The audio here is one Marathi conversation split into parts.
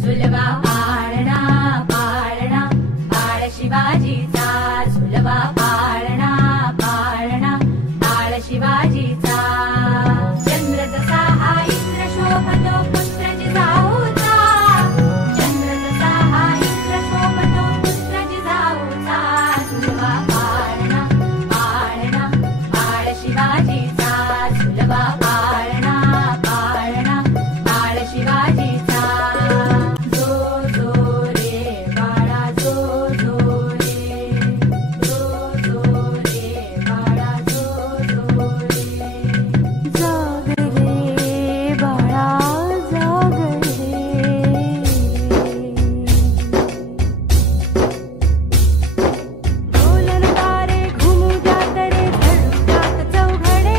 झुलवा पाळणा पाळणा बाळ शिवाजीचा, झुलवा पाळणा पाळणा बाळ शिवाजीचा. चंद्र तसा हा इंद्र शोभतो पुत्र जिजाऊचा, चंद्र तसा हा इंद्र शोभतो पुत्र जिजाऊचा. झुलवा पाळणा पाळणा बाळ शिवाजीचा, झुलवा पाळणा पाळणा बाळ शिवाजीचा. जो जो रे बाळा जो जो रे, जो जो रे बाळा जो जो रे. जाग रे बाळा जाग रे. डोलन तारे घुमू द्यात रे धडू द्यात चौघडे.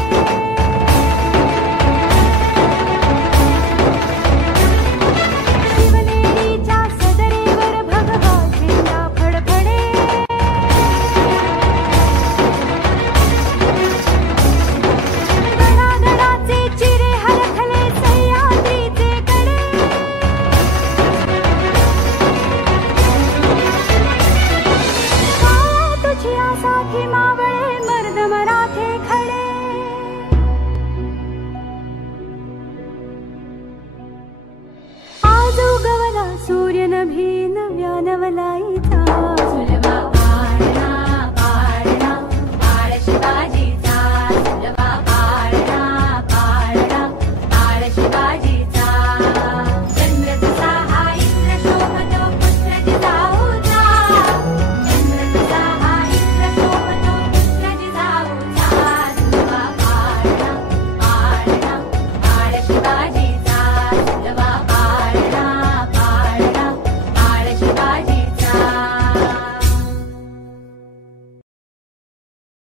शिवनेरीच्या सदरेवर भगवा झेंडा फडफडे. गडागडाचे चिरे हलखले सह्याद्रीचे कडे. काया तुझी आसाठी मावळे मर्द मराठे खडे. आज उगवला सूर्य नभी नव्या नवला.